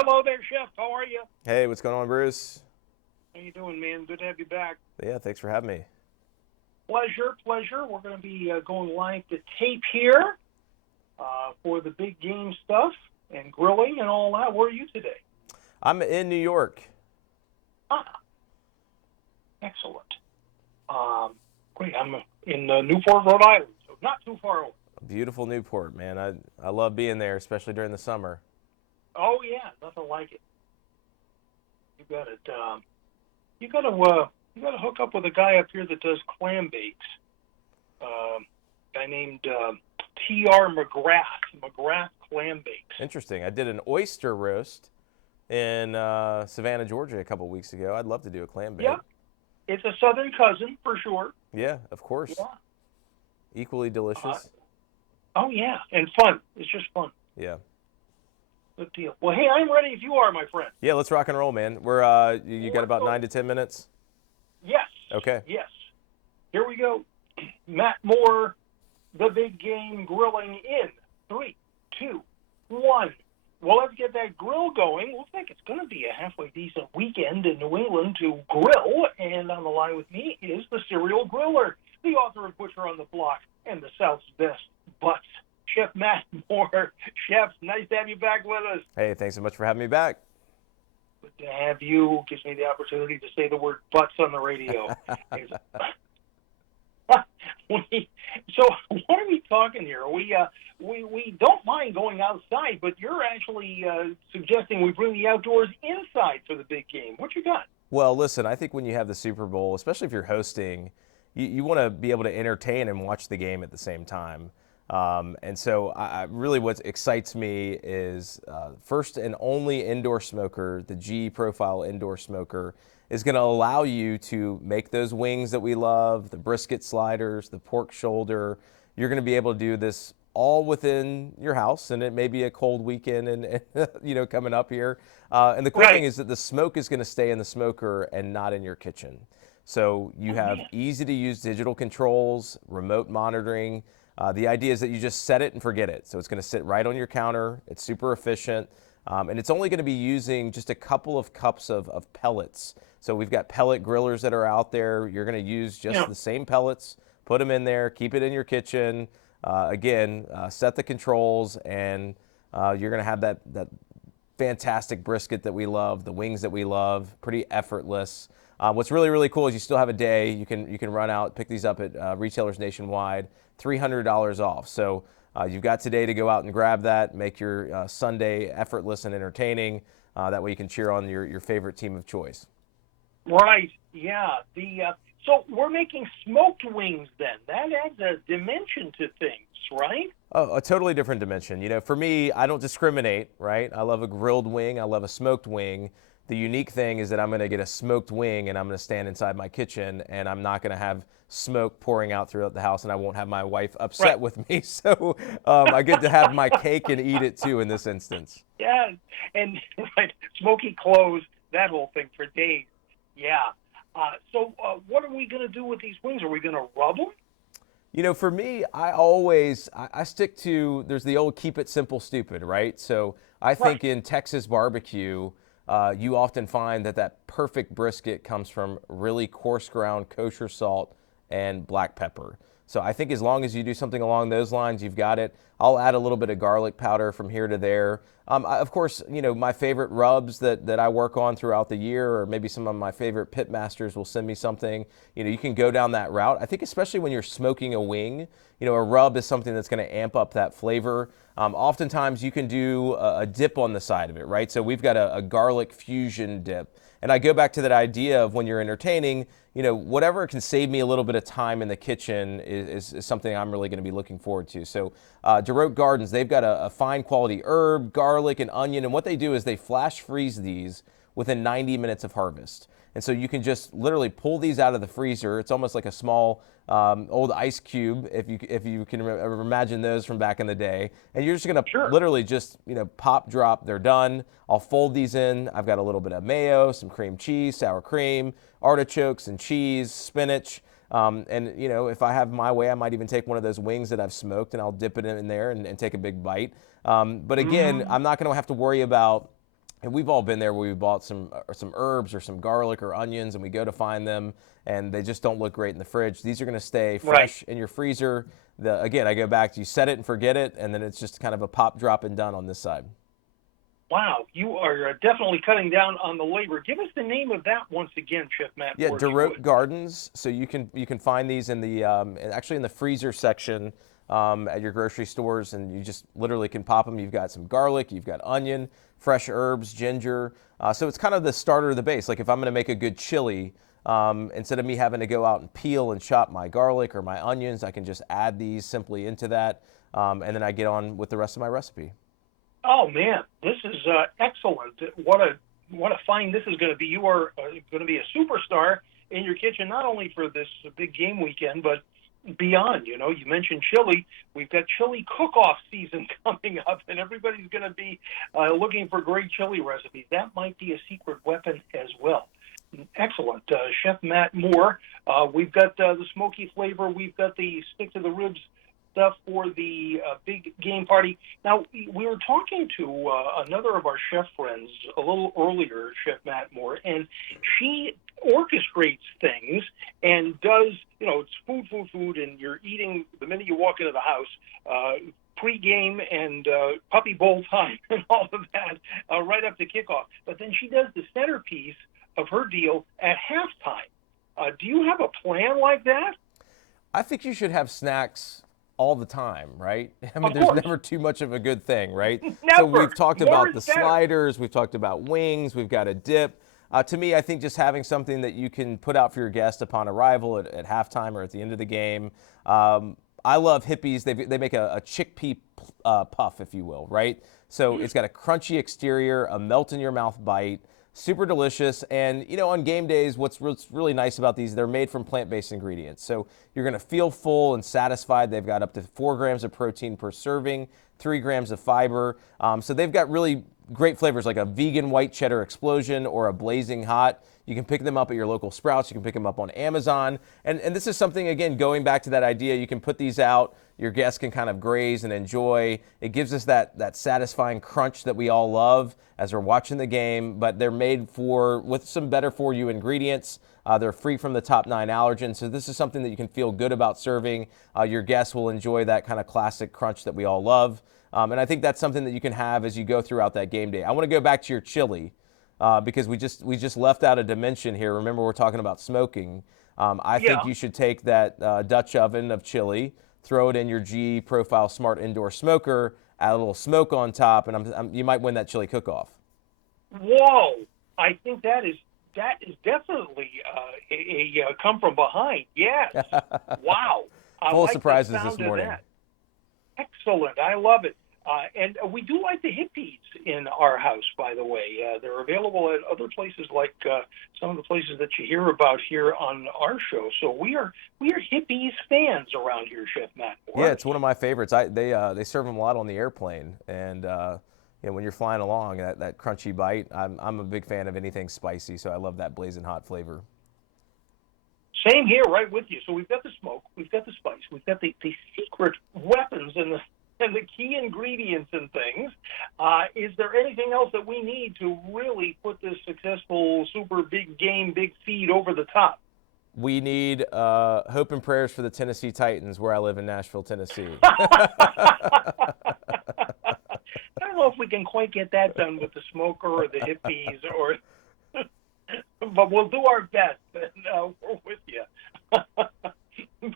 Hello there, Chef. How are you? Hey, what's going on, Bruce? How you doing, man? Good to have you back. Yeah, thanks for having me. Pleasure, pleasure. We're going to be going live to tape here for the big game stuff and grilling and all that. Where are you today? I'm in New York. Ah, excellent. Um, Great. I'm in Newport, Rhode Island, so not too far away. Beautiful Newport, man. I love being there, especially during the summer. Oh yeah, nothing like it. You got it. You got to hook up with a guy up here that does clam bakes. Guy named T.R. McGrath Clam Bakes. Interesting. I did an oyster roast in Savannah, Georgia, a couple weeks ago. I'd love to do a clam Yeah, bake. it's a southern cousin for sure. Yeah, of course. Yeah. Equally Uh, delicious. oh yeah, and fun. It's just fun. Yeah. Good deal. Well, hey, I'm ready if you are, my friend. Yeah, let's rock and roll, man. You got Let's about go. 9 to 10 minutes? Yes. Okay. Yes. Here we go. Matt Moore, the big game grilling in three, two, one. Well, let's get that grill going. Looks like it's going to be a halfway decent weekend in New England to grill. And on the line with me is the serial griller, the author of Butcher on the Block and the South's Best Butts, Chef Matt Moore. Chef, nice to have you back with us. Hey, thanks so much for having me back. Good to have you. Gives me the opportunity to say the word butts on the radio. So what are we talking here? We don't mind going outside, but you're actually suggesting we bring the outdoors inside for the big game. What you got? Well, listen, I think when you have the Super Bowl, especially if you're hosting, you want to be able to entertain and watch the game at the same time. And so, really, what excites me is first and only indoor smoker, the G Profile indoor smoker, is going to allow you to make those wings that we love, the brisket sliders, the pork shoulder. You're going to be able to do this all within your house, and it may be a cold weekend and coming up here. And the cool thing Right. is that the smoke is going to stay in the smoker and not in your kitchen. So you Oh, have man. easy to use digital controls, remote monitoring. The idea is that you just set it and forget it. So it's going to sit right on your counter. It's super efficient. And it's only going to be using just a couple of cups of pellets. So we've got pellet grillers that are out there. You're going to use just Yeah. the same pellets, put them in there, keep it in your kitchen. Set the controls, and you're going to have that fantastic brisket that we love, the wings that we love, pretty effortless. What's really, really cool is you still have a day. You can run out, pick these up at retailers nationwide, $300 off. So you've got today to go out and grab that, make your Sunday effortless and entertaining. That way you can cheer on your favorite team of choice. Right. Yeah. So we're making smoked wings then. That adds a dimension to things, right? Oh, a totally different dimension. For me, I don't discriminate, right? I love a grilled wing. I love a smoked wing. The unique thing is that I'm going to get a smoked wing and I'm going to stand inside my kitchen and I'm not going to have smoke pouring out throughout the house and I won't have my wife upset Right. with me. So I get to have my cake and eat it too in this instance. Yeah. And right, smoky clothes, that whole thing for days. Yeah. What are we going to do with these wings? Are we going to rub them? For me, I stick to, there's the old keep it simple, stupid, right? So I Right. think in Texas barbecue, you often find that perfect brisket comes from really coarse ground kosher salt and black pepper. So I think as long as you do something along those lines, you've got it. I'll add a little bit of garlic powder from here to there. Of course, my favorite rubs that I work on throughout the year, or maybe some of my favorite pit masters will send me something. You can go down that route. I think especially when you're smoking a wing, a rub is something that's going to amp up that flavor. Oftentimes you can do a dip on the side of it, right? So we've got a garlic fusion dip. And I go back to that idea of when you're entertaining, whatever can save me a little bit of time in the kitchen is something I'm really going to be looking forward to. So DeRote Gardens, they've got a fine quality herb, garlic, and onion. And what they do is they flash freeze these within 90 minutes of harvest. And so you can just literally pull these out of the freezer. It's almost like a small old ice cube, if you can imagine those from back in the day. And you're just gonna Sure. literally just pop, drop. They're done. I'll fold these in. I've got a little bit of mayo, some cream cheese, sour cream, artichokes and cheese, spinach. And if I have my way, I might even take one of those wings that I've smoked and I'll dip it in there and take a big bite. But again, Mm-hmm. I'm not going to have to worry about And we've all been there where we bought some herbs or some garlic or onions, and we go to find them, and they just don't look great in the fridge. These are going to stay Right. fresh in your freezer. Again, I go back to you set it and forget it, and then it's just kind of a pop, drop, and done on this side. Wow, you are definitely cutting down on the labor. Give us the name of that once again, Chef Matt. Yeah, Moore, if you DeRote would. Gardens. So you can find these in the actually in the freezer section at your grocery stores, and you just literally can pop them. You've got some garlic, you've got onion, fresh herbs, ginger. So it's kind of the starter of the base. Like if I'm going to make a good chili, instead of me having to go out and peel and chop my garlic or my onions, I can just add these simply into that, and then I get on with the rest of my recipe. Oh man, this is excellent. What a find this is going to be. You are going to be a superstar in your kitchen, not only for this big game weekend, but beyond. You know, you mentioned chili. We've got chili cook-off season coming up, and everybody's going to be looking for great chili recipes. That might be a secret weapon as well. Excellent. Chef Matt Moore, we've got the smoky flavor. We've got the stick to the ribs stuff for the big game party. Now, we were talking to another of our chef friends a little earlier, Chef Matt Moore, and she orchestrates things and does, you know, it's food, and you're eating the minute you walk into the house, pre-game and puppy bowl time and all of that right up to kickoff. But then she does the centerpiece of her deal at halftime. Do you have a plan like that? I think you should have snacks all the time, right? I mean, Of there's course. never too much of a good thing, right? So Never. we've talked More about the is better. sliders, we've talked about wings, we've got a dip. To me, I think just having something that you can put out for your guest upon arrival at halftime or at the end of the game. I love Hippies. They make a chickpea puff, if you will, right? So it's got a crunchy exterior, a melt in your mouth bite, super delicious. And, you know, on game days, what's really nice about these, they're made from plant-based ingredients. So you're going to feel full and satisfied. They've got up to 4 grams of protein per serving, 3 grams of fiber. So they've got really great flavors like a vegan white cheddar explosion or a blazing hot. You can pick them up at your local Sprouts. You can pick them up on Amazon. And this is something, again, going back to that idea, you can put these out. Your guests can kind of graze and enjoy. It gives us that satisfying crunch that we all love as we're watching the game, but they're made with some better for you ingredients. They're free from the top 9 allergens. So this is something that you can feel good about serving. Your guests will enjoy that kind of classic crunch that we all love. And I think that's something that you can have as you go throughout that game day. I want to go back to your chili because we just left out a dimension here. Remember, we're talking about smoking. I think you should take that Dutch oven of chili, throw it in your GE Profile Smart Indoor Smoker, add a little smoke on top, and you might win that chili cook-off. Whoa! I think that is definitely a come from behind. Yes. Wow. Full like surprises the sound this of morning. that. Excellent. I love it. And we do like the Hippies in our house, by the way. They're available at other places like some of the places that you hear about here on our show. So we are Hippies fans around here, Chef Matt Moore. Yeah, it's one of my favorites. They serve them a lot on the airplane, and when you're flying along, that crunchy bite. I'm a big fan of anything spicy, so I love that blazing hot flavor. Same here, right with you. So we've got the smoke, we've got the spice, we've got the secret weapons and the key ingredients and things. Is there anything else that we need to really put this successful super big game, big feed over the top? We need hope and prayers for the Tennessee Titans, where I live in Nashville, Tennessee. I don't know if we can quite get that done with the smoker or the Hippies, but we'll do our best, and we're with you.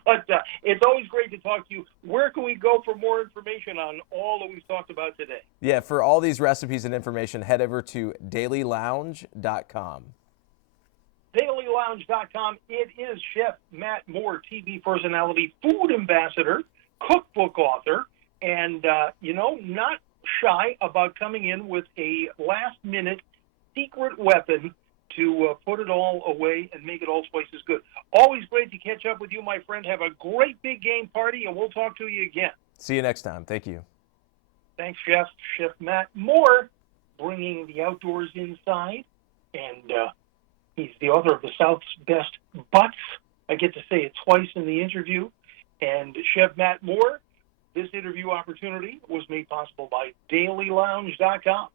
But it's always great to talk to you. Where can we go for more information on all that we've talked about today? Yeah, for all these recipes and information, head over to dailylounge.com. DailyLounge.com. It is Chef Matt Moore, TV personality, food ambassador, cookbook author, and, not shy about coming in with a last-minute secret weapon to put it all away and make it all twice as good. Always great to catch up with you, my friend. Have a great big game party, and we'll talk to you again. See you next time. Thank you. Thanks, Chef. Chef Matt Moore, bringing the outdoors inside, and he's the author of The South's Best Butts. I get to say it twice in the interview. And Chef Matt Moore, this interview opportunity was made possible by DailyLounge.com.